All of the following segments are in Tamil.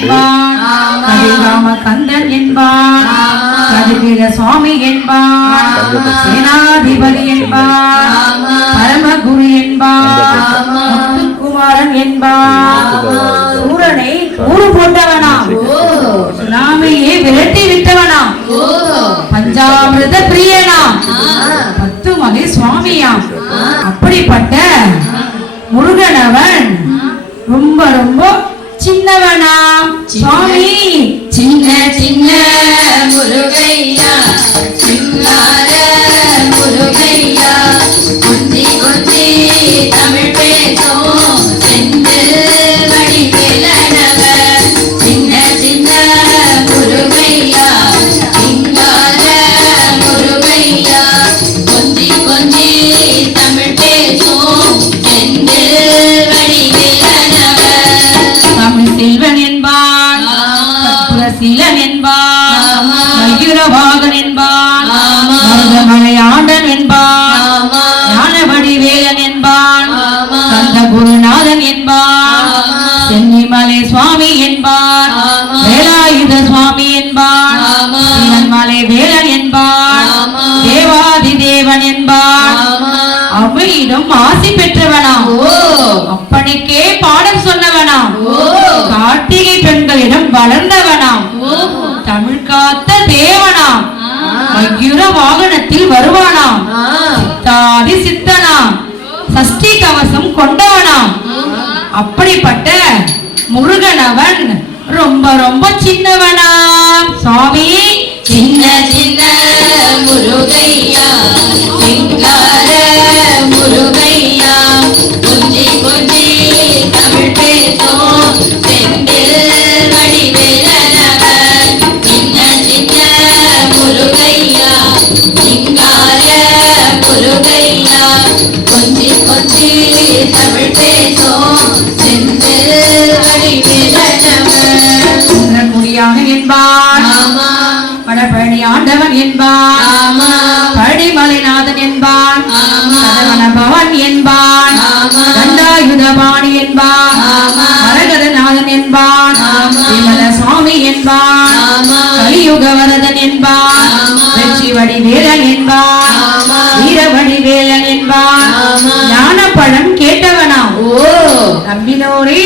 என்பான், கதிராம கந்தன் என்பான், கதிர்வீர சுவாமி என்பான், சேனாதிபதி என்பான், பரமகுரு என்பான், முத்துக்குமாரன் என்பான். சூரனை ஊரு போட்டவனாம், சுனாமியை விரட்டி விட்டவனாம், பஞ்சாமிரத பிரியனாம், 10 மலை சுவாமியாம். அப்படிப்பட்ட முருகனவன் ரொம்ப ரொம்ப சின்னவனாம். சுவாமி சின்ன சின்ன முருகையா, சிங்கார முருகையா, கொஞ்சி கொஞ்சி தமிழ் பேசும் செந்தில் வடிவேலனவர். சின்ன சின்ன முருகையா, சிங்கார முருகையா, கொஞ்சி கொஞ்சி தமிழ் பேசும் செந்தில் வடிவேலனவர். தமிழ் செல்வன் என்பான், சீலன் என்பான், மயூரவாகன் என்பான், மருதமலையாண்டன் என்பான், ஞானவடிவேலன் என்பான், கந்த குருநாதன் என்பான், சென்னிமலை சுவாமி என்பான், வேலாயுத சுவாமி என்பான், மலை வேலன் என்பான், தேவாதி தேவன் என்பான். அவையிடம் ஆசி பெற்றவனாம், அப்பனுக்கே பாடம் சொன்னவனாம், கார்த்திகை பெண்களிடம் வளர்ந்தவனாம், தமிழ் காத்த தேவனாம், மயூர வாகனத்தில் வருவானாம், சித்தாதி சித்தனாம், சஷ்டி கவசம் கொண்டவனாம். அப்படிப்பட்ட முருகனவன் ரொம்ப ரொம்ப சின்னவனாம். சுவாமி சின்ன சின்ன முருகையா, சிங்கார முருகையா, கொஞ்சி கொஞ்சி தமிழ் பேசும் செந்தில் வடிவேலனவர். சின்ன சின்ன முருகையா, சிங்கார முருகையா, கொஞ்சி கொஞ்சி தமிழ் பேசும் செந்தில் வடிவேலனவர். சந்திரகுடியான என்பான், வடபழனி ஆண்டவன் என்பான், பழனிமலைநாதன் என்பான், பவன் என்பான், தண்டாயுதபாணி என்பான், மரகதநாதன் என்பான், விமல சுவாமி என்பான், கலியுக வரதன் என்பான், வெற்றி வடிவேலன் என்பான், வீரவடிவேலன் என்பான், ஞான பழம் கேட்டவனாம், நம்பினோரை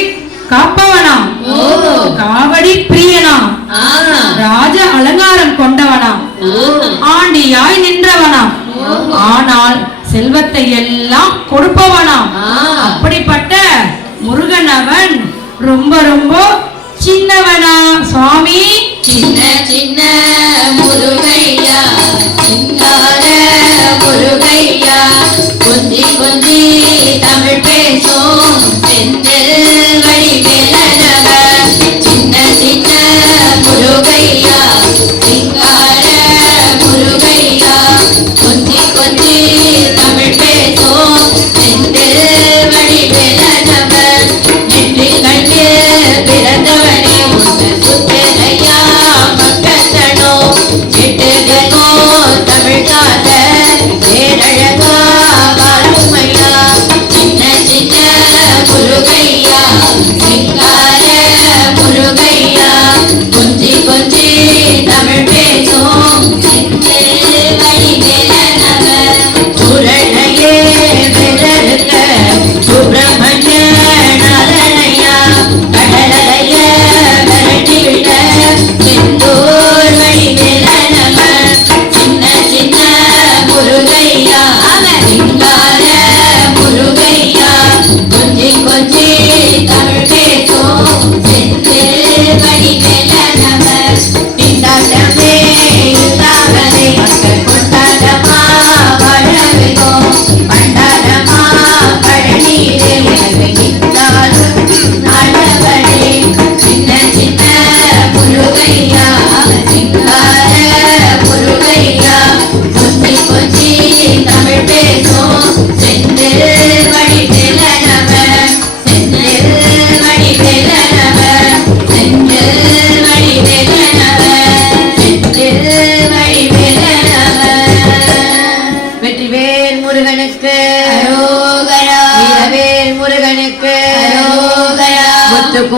காப்பவனாம், காவடி பிரியனாம், ராஜ அலங்காரம் கொண்டவனாம், ஆண்டியாய் நின்றவனாம், ஆனால் செல்வத்தை எல்லாம் கொடுப்பவனாம். அப்படிப்பட்ட முருகனவன் ரொம்ப ரொம்ப சின்னவனா. சுவாமி சின்ன சின்ன முருகையா, சிங்கார முருகையா, கொஞ்சி கொஞ்சி தமிழ் பேசும் செந்தில் வடிவேலனவர். சின்ன சின்ன முருகையா, சிங்கார முருகையா, கொஞ்சி கொஞ்சி தமிழ் பேசும் செந்தில் வடிவேலனவர். நெற்றில் கண்ணில் பிறந்தவனே உன்னை சுத்தரையா மக்கத்தனோ, எட்டுகனோ தமிழ்கார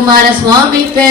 குமார சுவாமிக்கு